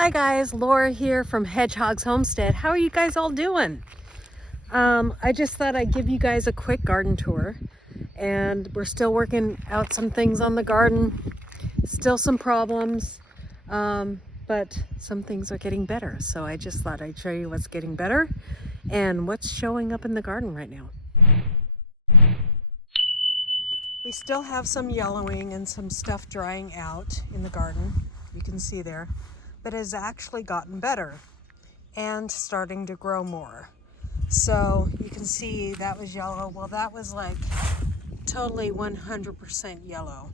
Hi guys, Laura here from Hedgehog's Homestead. How are you guys all doing? I just thought I'd give you guys a quick garden tour, and we're still working out some things on the garden, still some problems, but some things are getting better. So I just thought I'd show you what's getting better and what's showing up in the garden right now. We still have some yellowing and some stuff drying out in the garden, you can see there, but it has actually gotten better and starting to grow more. So you can see that was yellow. Well, that was like totally 100% yellow.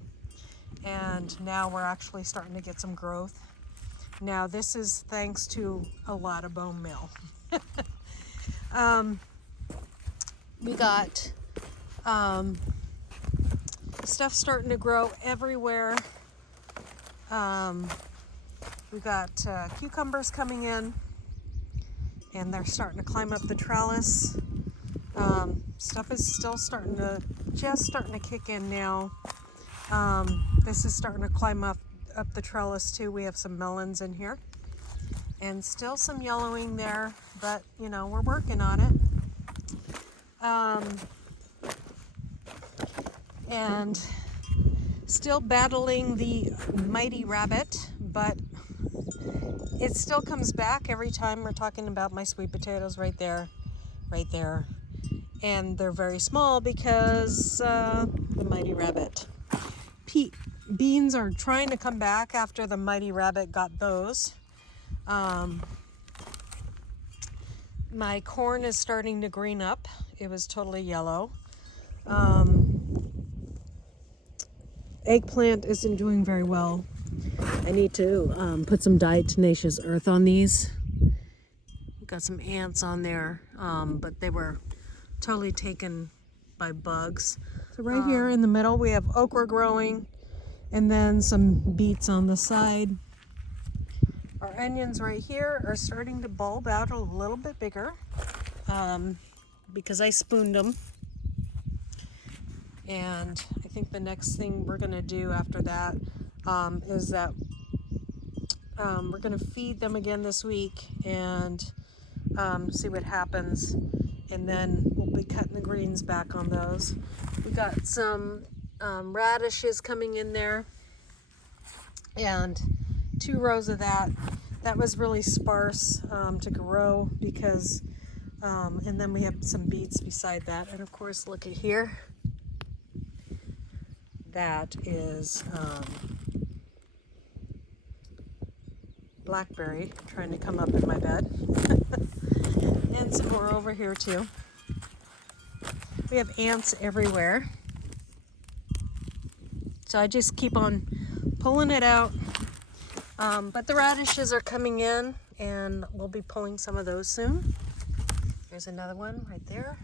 And now we're actually starting to get some growth. Now this is thanks to a lot of bone meal. We got stuff starting to grow everywhere. We got cucumbers coming in, and they're starting to climb up the trellis. Stuff is still starting to kick in now. This is starting to climb up the trellis too. We have some melons in here, and still some yellowing there, but you know, we're working on it. And still battling the mighty rabbit, but it still comes back every time. We're talking about my sweet potatoes right there, and they're very small because the mighty rabbit. Beans are trying to come back after the mighty rabbit got those. My corn is starting to green up. It was totally yellow. Eggplant isn't doing very well. I need to put some diatomaceous earth on these. Got some ants on there, but they were totally taken by bugs. So right here in the middle we have okra growing, and then some beets on the side. Our onions right here are starting to bulb out a little bit bigger because I spooned them. And I think the next thing we're going to do after that is that we're going to feed them again this week and see what happens. And then we'll be cutting the greens back on those. We got some radishes coming in there, and 2 rows of that. That was really sparse to grow because, and then we have some beets beside that. And of course, look at here. That is blackberry trying to come up in my bed. And some more over here too. We have ants everywhere. So I just keep on pulling it out. But the radishes are coming in, and we'll be pulling some of those soon. There's another one right there.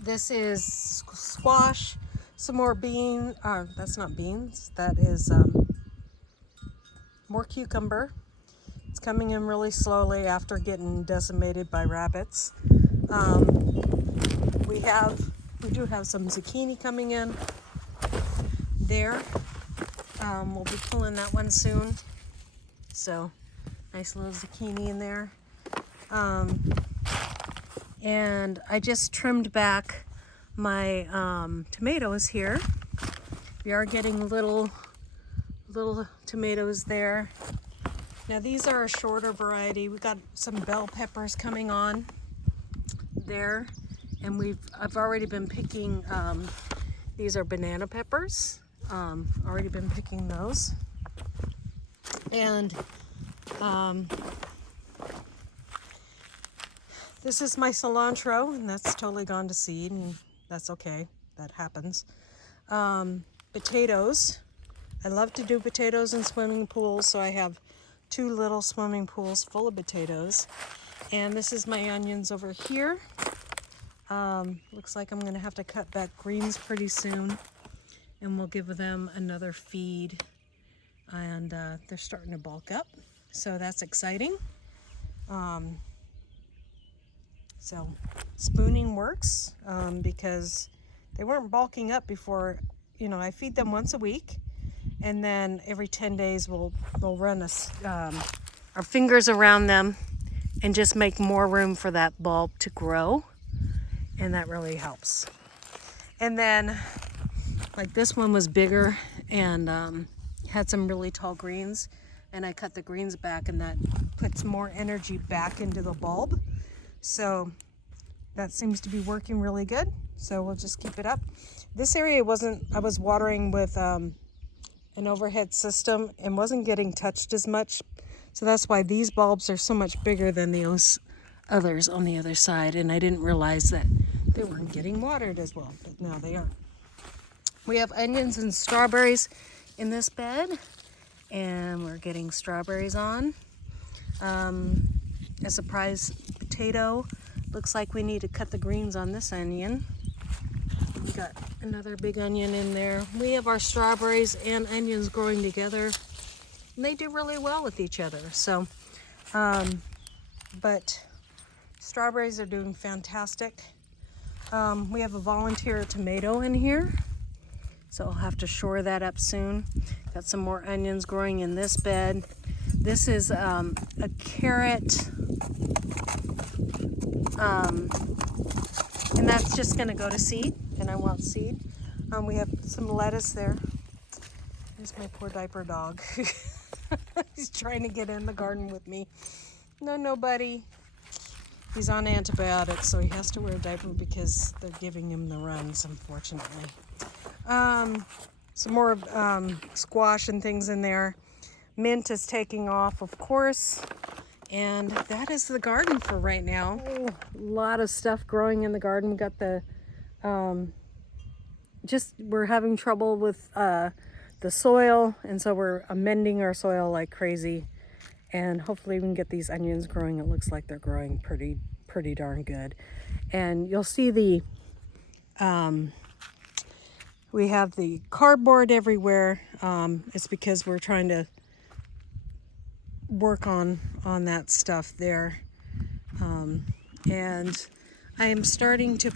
This is squash, some more beans. That's not beans. That is more cucumber. It's coming in really slowly after getting decimated by rabbits. We do have some zucchini coming in there. We'll be pulling that one soon. So nice little zucchini in there. And I just trimmed back my tomatoes here. We are getting little tomatoes there. Now these are a shorter variety. We got some bell peppers coming on there, and I've already been picking. These are banana peppers. Already been picking those, and this is my cilantro, and that's totally gone to seed, and that's okay. That happens. Potatoes. I love to do potatoes in swimming pools, so I have 2 little swimming pools full of potatoes. And this is my onions over here. Looks like I'm going to have to cut back greens pretty soon, and we'll give them another feed. And they're starting to bulk up, so that's exciting. So spooning works because they weren't bulking up before. You know, I feed them once a week, And then every 10 days we'll run our fingers around them and just make more room for that bulb to grow. And that really helps. And then like this one was bigger and had some really tall greens, and I cut the greens back, and that puts more energy back into the bulb. So that seems to be working really good. So we'll just keep it up. This area I was watering with an overhead system and wasn't getting touched as much. So that's why these bulbs are so much bigger than those others on the other side. And I didn't realize that they weren't getting watered as well, but now they are. We have onions and strawberries in this bed, and we're getting strawberries on. A surprise potato. Looks like we need to cut the greens on this onion. We got another big onion in there. We have our strawberries and onions growing together, and they do really well with each other. So, but strawberries are doing fantastic. We have a volunteer tomato in here, so I'll have to shore that up soon. Got some more onions growing in this bed. This is a carrot, and that's just going to go to seed, and I want seed. We have some lettuce there. There's my poor diaper dog. He's trying to get in the garden with me. No, buddy. He's on antibiotics, so he has to wear a diaper because they're giving him the runs, unfortunately. Some more squash and things in there. Mint is taking off, of course. And that is the garden for right now. A lot of stuff growing in the garden. We got the, we're having trouble with the soil, and so we're amending our soil like crazy. And hopefully we can get these onions growing. It looks like they're growing pretty darn good. And you'll see the, we have the cardboard everywhere. It's because we're trying to work on that stuff there. And I am starting to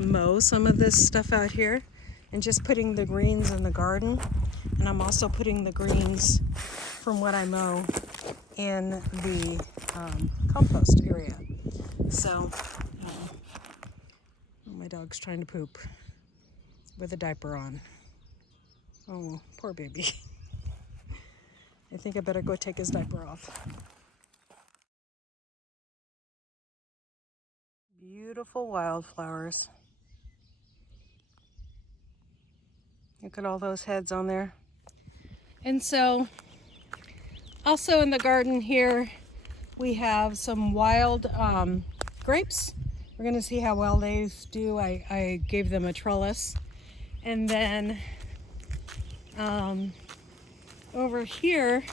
mow some of this stuff out here and just putting the greens in the garden. And I'm also putting the greens from what I mow in the compost area. So, my dog's trying to poop with a diaper on. Oh, poor baby. I think I better go take his diaper off. Beautiful wildflowers. Look at all those heads on there. And so, also in the garden here, we have some wild grapes. We're gonna see how well they do. I gave them a trellis. And then over here,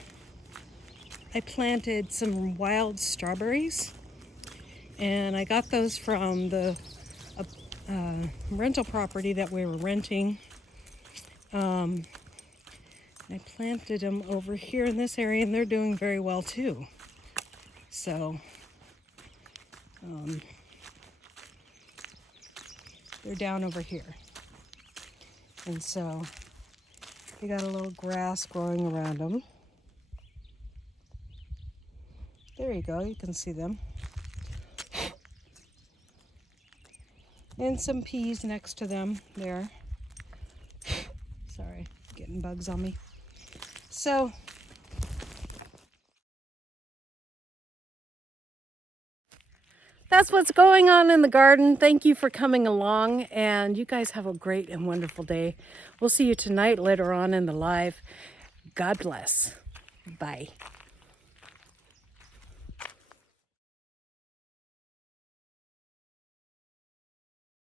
I planted some wild strawberries. And I got those from the rental property that we were renting. I planted them over here in this area, and they're doing very well too. So, they're down over here. And so, they got a little grass growing around them. There you go, you can see them. And some peas next to them there. Sorry, getting bugs on me. So, that's what's going on in the garden. Thank you for coming along, and you guys have a great and wonderful day. We'll see you tonight later on in the live. God bless. Bye.